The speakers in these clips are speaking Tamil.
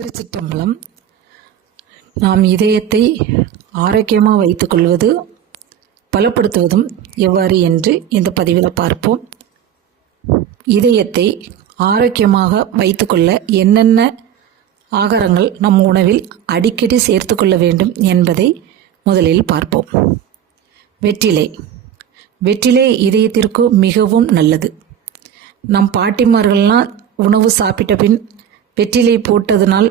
திருச்சிற்றம்பலம். நாம் இதயத்தை ஆரோக்கியமாக வைத்துக்கொள்வது பலப்படுத்துவதும் எவ்வாறு என்று இந்த பதிவில் பார்ப்போம். இதயத்தை ஆரோக்கியமாக வைத்துக்கொள்ள என்னென்ன ஆகாரங்கள் நம் உணவில் அடிக்கடி சேர்த்துக்கொள்ள வேண்டும் என்பதை முதலில் பார்ப்போம். வெற்றிலை. வெற்றிலை இதயத்திற்கு மிகவும் நல்லது. நம் பாட்டிமார்கள்லாம் உணவு சாப்பிட்ட பின் வெற்றிலை போட்டதனால்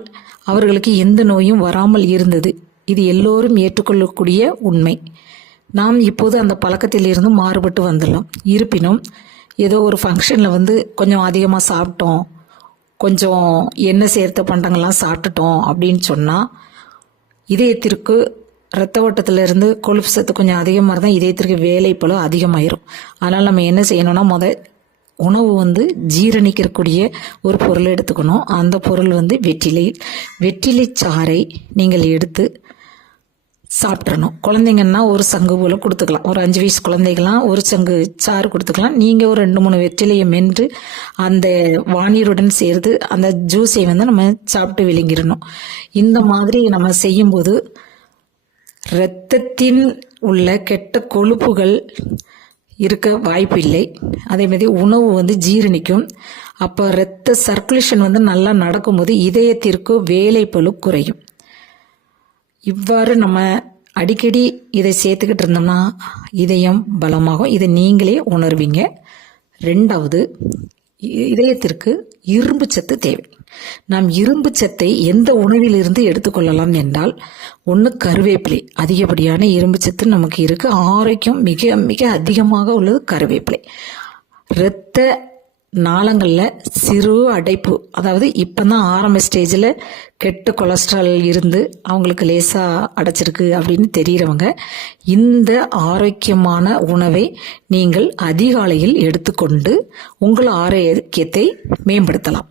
அவர்களுக்கு எந்த நோயும் வராமல் இருந்தது. இது எல்லோரும் ஏற்றுக்கொள்ளக்கூடிய உண்மை. நாம் இப்போது அந்த பழக்கத்திலிருந்து மாறுபட்டு வந்துடலாம் இருப்பினும் ஏதோ ஒரு ஃபங்க்ஷனில் வந்து கொஞ்சம் அதிகமாக சாப்பிட்டோம். கொஞ்சம் எண்ணெய் சேர்த்த பண்டங்கள்லாம் சாப்பிட்டுட்டோம் அப்படின்னு சொன்னால் இதயத்திற்கு ரத்த ஓட்டத்திலிருந்து கொழுப்பு சத்து கொஞ்சம் அதிகமாக இருந்தால் இதயத்திற்கு வேலை போல அதிகமாயிரும். அதனால் நம்ம என்ன செய்யணும்னா முத உணவு வந்து ஜீரணிக்கக்கூடிய ஒரு பொருள் எடுத்துக்கணும். அந்த பொருள் வந்து வெற்றிலை வெற்றிலை சாறை நீங்கள் எடுத்து சாப்பிட்றணும் குழந்தைங்கன்னா ஒரு சங்கு போல் கொடுத்துக்கலாம். ஒரு அஞ்சு வயசு குழந்தைகள்லாம் ஒரு சங்கு சாறு கொடுத்துக்கலாம். நீங்கள் ஒரு ரெண்டு மூணு வெற்றிலையை மென்று அந்த வானீருடன் சேர்த்து அந்த ஜூஸை வந்து நம்ம சாப்பிட்டு விழுங்கிடணும் இந்த மாதிரி நம்ம செய்யும்போது இரத்தத்தின் உள்ள கெட்ட கொழுப்புகள் இருக்க வாய்ப்பில்லை. அதே மாதிரி உணவு வந்து ஜீரணிக்கும். அப்போ ரத்த சர்க்குலேஷன் வந்து நல்லா நடக்கும்போது இதயத்திற்கு வேலை பளு குறையும். இவ்வாறு நம்ம அடிக்கடி இதை சேர்த்துக்கிட்டு இருந்தோம்னா இதயம் பலமாகும். இதை நீங்களே உணர்வீங்க. ரெண்டாவது இதயத்திற்கு இரும்பு சத்து தேவை. நாம் இரும்பு சத்தை எந்த உணவிலிருந்து எடுத்துக்கொள்ளலாம் என்றால் ஒன்று கருவேப்பிலை. அதிகப்படியான இரும்பு சத்து நமக்கு இருக்குது ஆரோக்கியம் மிக மிக அதிகமாக உள்ளது கருவேப்பிலை. இரத்த நாளங்களில் சிறு அடைப்பு அதாவது இப்போ தான் ஆரம்ப ஸ்டேஜில் கெட்ட கொலஸ்ட்ரால் இருந்து அவங்களுக்கு லேசாக அடைச்சிருக்கு அப்படின்னு தெரிகிறவங்க இந்த ஆரோக்கியமான உணவை நீங்கள் அதிகாலையில் எடுத்துக்கொண்டு உங்கள் ஆரோக்கியத்தை மேம்படுத்தலாம்.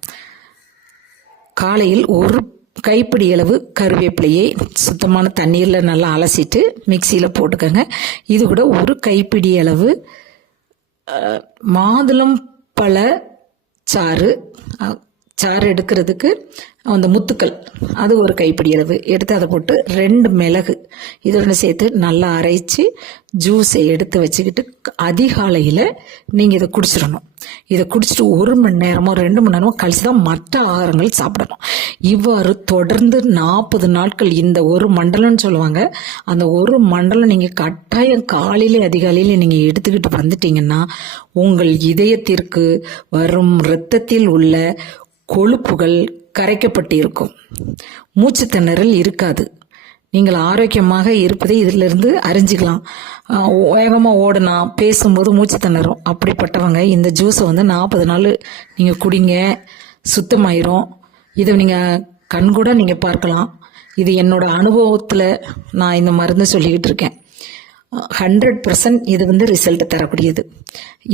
காலையில் ஒரு கைப்பிடி அளவு கருவேப்பிலையை சுத்தமான தண்ணீரில் நல்லா அலசிட்டு மிக்சியில் போட்டுக்கோங்க. இது கூட ஒரு கைப்பிடி அளவு மாதுளம் பழ சாறு சாறு எடுக்கிறதுக்கு அந்த முத்துக்கள் அது ஒரு கைப்பிடி அளவு. எடுத்து அதை போட்டு ரெண்டு மிளகு இதோட சேர்த்து நல்லா அரைச்சி ஜூஸை எடுத்து வச்சுக்கிட்டு அதிகாலையில் நீங்கள் இதை குடிச்சிடணும். இதை குடிச்சிட்டு ஒரு மணி நேரமோ ரெண்டு மணி நேரமோ கழிச்சு தான் மற்ற ஆகாரங்கள் சாப்பிடணும். இவ்வாறு தொடர்ந்து நாற்பது நாட்கள் இந்த ஒரு மண்டலம்னு சொல்லுவாங்க. அந்த ஒரு மண்டலம் நீங்கள் கட்டாயம் காலையிலே அதிகாலையில் நீங்கள் எடுத்துக்கிட்டு வந்துட்டீங்கன்னா உங்கள் இதயத்திற்கு வரும் இரத்தத்தில் உள்ள கொழுப்புகள் கரைக்கப்பட்டிருக்கும். மூச்சு திணறல் இருக்காது. நீங்கள் ஆரோக்கியமாக இருப்பதை இதிலிருந்து அறிஞ்சிக்கலாம். வேகமாக ஓடனா பேசும்போது மூச்சு திணறும். அப்படிப்பட்டவங்க இந்த ஜூஸை வந்து நாற்பது நாள் நீங்கள் குடிங்க சுத்தமாயிரும். இதை நீங்கள் கண்கூட நீங்கள் பார்க்கலாம். இது என்னோட அனுபவத்தில் நான் இந்த மருந்து சொல்லிக்கிட்டு இருக்கேன். ஹண்ட்ரட் பர்சன்ட் இது வந்து ரிசல்ட் தரக்கூடியது.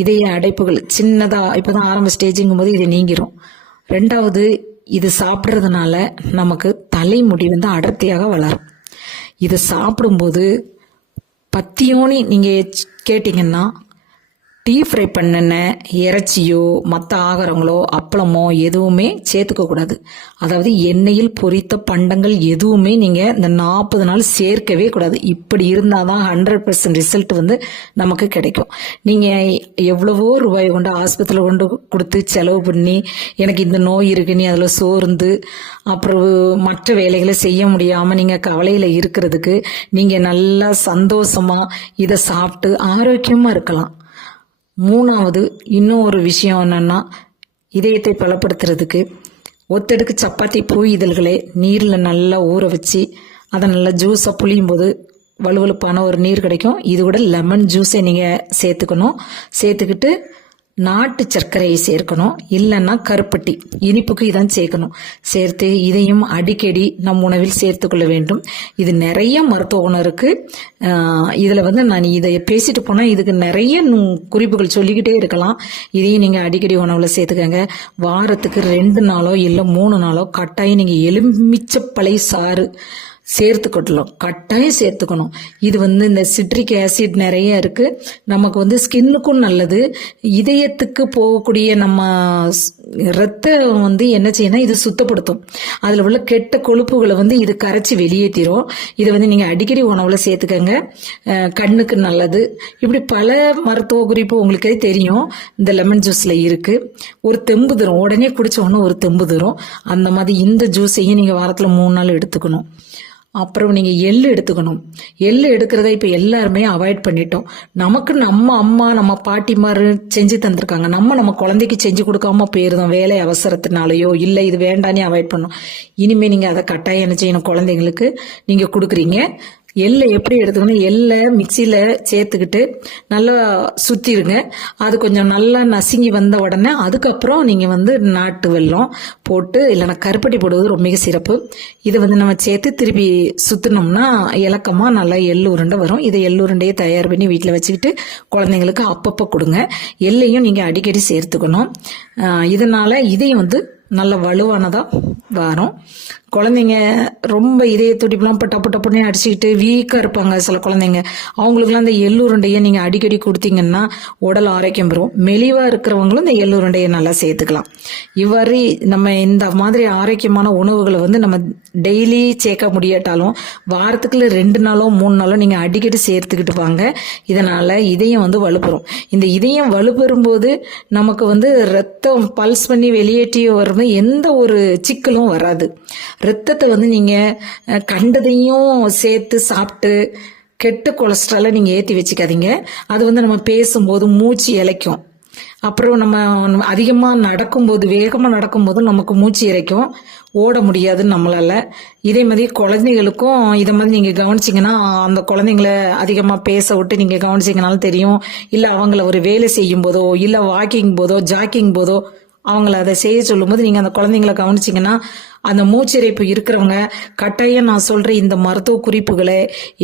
இதய அடைப்புகள் சின்னதாக இப்போ தான் ஆரம்ப ஸ்டேஜிங்கும் போது இது நீங்கிரும். ரெண்டாவது இது சாப்பிட்றதுனால நமக்கு தலைமுடி வந்து அடர்த்தியாக வளரும். இது சாப்பிடும்போது பத்தியோனி நீங்கள் கேட்டிங்கன்னா டீப் ஃப்ரை பண்ணின இறைச்சியோ மற்ற ஆகாரங்களோ அப்பளமோ எதுவுமே சேர்த்துக்க கூடாது. அதாவது எண்ணெயில் பொரித்த பண்டங்கள் எதுவுமே நீங்கள் இந்த நாற்பது நாள் சேர்க்கவே கூடாது. இப்படி இருந்தால் தான் ஹண்ட்ரட் பர்சன்ட் ரிசல்ட் வந்து நமக்கு கிடைக்கும். நீங்கள் எவ்வளவோ ரூபாய் கொண்டு ஆஸ்பத்திரியில் கொண்டு கொடுத்து செலவு பண்ணி எனக்கு இந்த நோய் இருக்கு நீ அதில் சோர்ந்து அப்புறம் மற்ற வேலைகளை செய்ய முடியாமல் நீங்கள் கவலையில் இருக்கிறதுக்கு நீங்கள் நல்லா சந்தோஷமாக இதை சாப்பிட்டு ஆரோக்கியமாக இருக்கலாம். மூணாவது இன்னும் ஒரு விஷயம் என்னன்னா இதயத்தை பலப்படுத்துறதுக்கு ஒத்தடுக்கு சப்பாத்தி பூ இதழ்களை நீரில் நல்லா ஊற வச்சு அதை நல்லா ஜூஸாக புளியும் போது வலுவலுப்பான ஒரு நீர் கிடைக்கும். இது கூட லெமன் ஜூஸை நீங்கள் சேர்த்துக்கணும். சேர்த்துக்கிட்டு நாட்டு சர்க்கரையை சேர்க்கணும் இல்லைன்னா கருப்பட்டி இனிப்புக்கு இதான் சேர்க்கணும். சேர்த்து இதையும் அடிக்கடி நம் உணவில் சேர்த்துக்கொள்ள வேண்டும். இது நிறைய மருத்துவ குணம் இருக்குது இதில் வந்து நான் இதை பேசிட்டு போனால் இதுக்கு நிறைய குறிப்புகள் சொல்லிக்கிட்டே இருக்கலாம். இதையும் நீங்கள் அடிக்கடி உணவில் சேர்த்துக்கங்க. வாரத்துக்கு ரெண்டு நாளோ இல்லை மூணு நாளோ கட்டாயம் நீங்கள் எலுமிச்சப்பழை சாறு சேர்த்துக்கட்டலாம் கட்டாயம் சேர்த்துக்கணும். இது வந்து இந்த சிட்ரிக் ஆசிட் நிறைய இருக்கு. நமக்கு வந்து ஸ்கின்னுக்கும் நல்லது. இதயத்துக்கு போகக்கூடிய நம்ம ரத்தம் வந்து என்ன செய்யணும் இது சுத்தப்படுத்தும். அதில் உள்ள கெட்ட கொழுப்புகளை வந்து இது கரைச்சி வெளியேற்றிரும் இதை வந்து நீங்கள் அடிக்கடி உணவில் சேர்த்துக்கங்க. கண்ணுக்கு நல்லது. இப்படி பல மருத்துவ குறிப்பு உங்களுக்கே தெரியும். இந்த லெமன் ஜூஸில் இருக்குது ஒரு தெம்பு தரும். உடனே குடிச்ச உடனே ஒரு தெம்பு தரும். அந்த மாதிரி இந்த ஜூஸையும் நீங்கள் வாரத்தில் மூணு நாள் எடுத்துக்கணும். அப்புறம் நீங்கள் எள்ளு எடுத்துக்கணும். எள்ளு எடுக்கிறத இப்போ எல்லாருமே அவாய்ட் பண்ணிட்டோம். நமக்கு நம்ம அம்மா நம்ம பாட்டிமாரு செஞ்சு தந்திருக்காங்க. நம்ம நம்ம குழந்தைக்கு செஞ்சு கொடுக்காம போயிருந்தோம். வேலை அவசரத்தினாலேயோ இல்லை இது வேண்டானே அவாய்ட் பண்ணோம். இனிமேல் நீங்கள் அதை கட்டாயம் என்ன செய்யணும் குழந்தைங்களுக்கு நீங்கள் கொடுக்குறீங்க. எள்ளை எப்படி எடுத்துக்கணும் எள்ளை மிக்சியில் சேர்த்துக்கிட்டு நல்லா சுற்றிடுங்க அது கொஞ்சம் நல்லா நசுங்கி வந்த உடனே அதுக்கப்புறம் நீங்கள் வந்து நாட்டு வெல்லம் போட்டு இல்லைன்னா கருப்பட்டி போடுவது ரொம்ப மிக சிறப்பு. இது வந்து நம்ம சேர்த்து திருப்பி சுற்றினோம்னா இலக்கமாக நல்லா எள்ளு உருண்டை வரும். இதை எள்ளு உருண்டையை தயார் பண்ணி வீட்டில் வச்சுக்கிட்டு குழந்தைங்களுக்கு அப்பப்போ கொடுங்க. எள்ளையும் நீங்கள் அடிக்கடி சேர்த்துக்கணும். இதனால் இதையும் வந்து நல்ல வலுவானதாக வரும். குழந்தைங்க ரொம்ப இதய துடிப்புலாம் இப்போ டப்பு டப்புனே அடிச்சுக்கிட்டு வீக்காக இருப்பாங்க சில குழந்தைங்க. அவங்களுக்குலாம் இந்த எள்ளுருண்டையை நீங்கள் அடிக்கடி கொடுத்தீங்கன்னா உடல் ஆரோக்கியம் பெறும். மெலிவாக இருக்கிறவங்களும் இந்த எள்ளுருண்டையை நல்லா சேர்த்துக்கலாம். இவ்வாறு நம்ம இந்த மாதிரி ஆரோக்கியமான உணவுகளை வந்து நம்ம டெய்லி சேர்க்க முடியாட்டாலும் வாரத்துக்குள்ள ரெண்டு நாளோ மூணு நாளோ நீங்கள் அடிக்கடி சேர்த்துக்கிட்டு வாங்க. இதனால் இதயம் வந்து வலுப்பெறும். இந்த இதயம் வலுப்பெறும் போது நமக்கு வந்து ரத்தம் பல்ஸ் பண்ணி வெளியேற்றி வரும்போது எந்த ஒரு சிக்கலும் வராது. ரத்தத்தை வந்து நீங்கள் கண்டதையும் சேர்த்து சாப்பிட்டு கெட்ட கொலஸ்ட்ராலை நீங்கள் ஏற்றி வச்சுக்காதீங்க. அது வந்து நம்ம பேசும்போது மூச்சு இளைக்கும் அப்புறம் நம்ம அதிகமாக நடக்கும்போது வேகமாக நடக்கும்போது நமக்கு மூச்சு இறைக்கும் ஓட முடியாது நம்மளால. இதே மாதிரி குழந்தைகளுக்கும் இதை மாதிரி நீங்கள் கவனிச்சிங்கன்னா அந்த குழந்தைங்கள அதிகமாக பேச விட்டு நீங்கள் கவனிச்சிங்கனாலும் தெரியும். இல்லை அவங்கள ஒரு வேலை செய்யும் போதோ இல்லை வாக்கிங் போதோ ஜாக்கிங் போதோ அவங்கள அதை செய்ய சொல்லும்போது நீங்கள் அந்த குழந்தைங்கள கவனிச்சிங்கன்னா அந்த மூச்சிறைப்பு இருக்கிறவங்க கட்டாயம் நான் சொல்கிற இந்த மருத்துவ குறிப்புகளை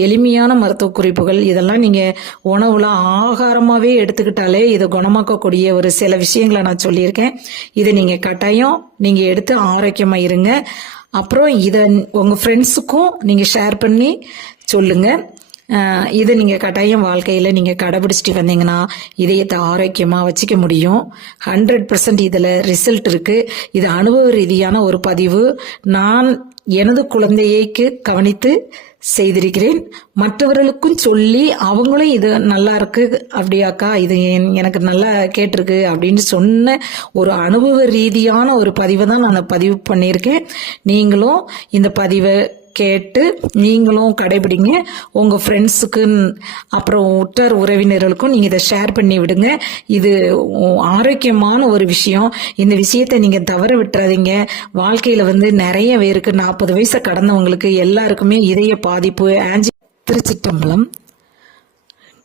எளிமையான மருத்துவ குறிப்புகள் இதெல்லாம் நீங்கள் உணவுல ஆகாரமாகவே எடுத்துக்கிட்டாலே இதை குணமாக்கக்கூடிய ஒரு சில விஷயங்களை நான் சொல்லியிருக்கேன். இதை நீங்கள் கட்டாயம் நீங்கள் எடுத்து ஆரோக்கியமாக இருங்க. அப்புறம் இதை உங்கள் ஃப்ரெண்ட்ஸுக்கும் நீங்கள் ஷேர் பண்ணி சொல்லுங்கள் இதை நீங்கள் கட்டாயம் வாழ்க்கையில் நீங்கள் கடைபிடிச்சிட்டு வந்தீங்கன்னா இதயத்தை ஆரோக்கியமாக வச்சுக்க முடியும். ஹண்ட்ரட் பர்சன்ட் இதில் ரிசல்ட் இருக்குது இது அனுபவ ரீதியான ஒரு பதிவு. நான் எனது குழந்தையைக்கு கவனித்து செய்திருக்கிறேன். மற்றவர்களுக்கும் சொல்லி அவங்களும் இது நல்லா இருக்கு அப்படியாக்கா இது என்- எனக்கு நல்லா கேட்டிருக்கு அப்படின்னு சொன்ன ஒரு அனுபவ ரீதியான ஒரு பதிவை தான் நான் பதிவு பண்ணியிருக்கேன். நீங்களும் இந்த பதிவை கேட்டு நீங்களும் கடைபிடிங்க. உங்கள் ஃப்ரெண்ட்ஸுக்கு அப்புறம் உற்றார் உறவினர்களுக்கும் நீங்கள் இதை ஷேர் பண்ணி விடுங்க. இது ஆரோக்கியமான ஒரு விஷயம். இந்த விஷயத்தை நீங்கள் தவற விட்டுறாதீங்க. வாழ்க்கையில் வந்து நிறைய பேருக்கு நாற்பது வயசை கடந்தவங்களுக்கு எல்லாருக்குமே இதய பாதிப்பு ஆஞ்சி திருச்சிட்டம்பலம்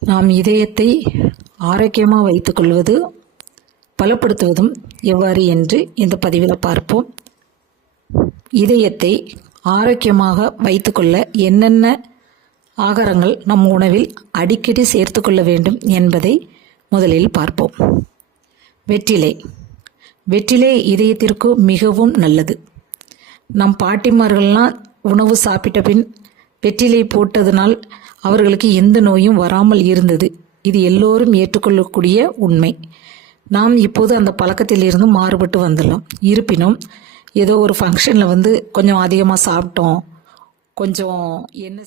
நாம் இதயத்தை ஆரோக்கியமாக வைத்துக்கொள்வது பலப்படுத்துவதும் எவ்வாறு என்று இந்த பதிவில் பார்ப்போம். இதயத்தை ஆரோக்கியமாக வைத்துக்கொள்ள என்னென்ன ஆகாரங்கள் நம் உணவில் அடிக்கடி சேர்த்துக்கொள்ள வேண்டும் என்பதை முதலில் பார்ப்போம். வெற்றிலை. வெற்றிலை இதயத்திற்கு மிகவும் நல்லது. நம் பாட்டிமார்கள்லாம் உணவு சாப்பிட்ட பின் வெற்றிலை போட்டதனால் அவர்களுக்கு எந்த நோயும் வராமல் இருந்தது. இது எல்லோரும் ஏற்றுக்கொள்ளக்கூடிய உண்மை. நாம் இப்போது அந்த பழக்கத்திலிருந்து மாறுபட்டு வந்துள்ளோம். இருப்பினும் ஏதோ ஒரு ஃபங்க்ஷனில் வந்து கொஞ்சம் அதிகமாக சாப்பிட்டோம். கொஞ்சம் என்ன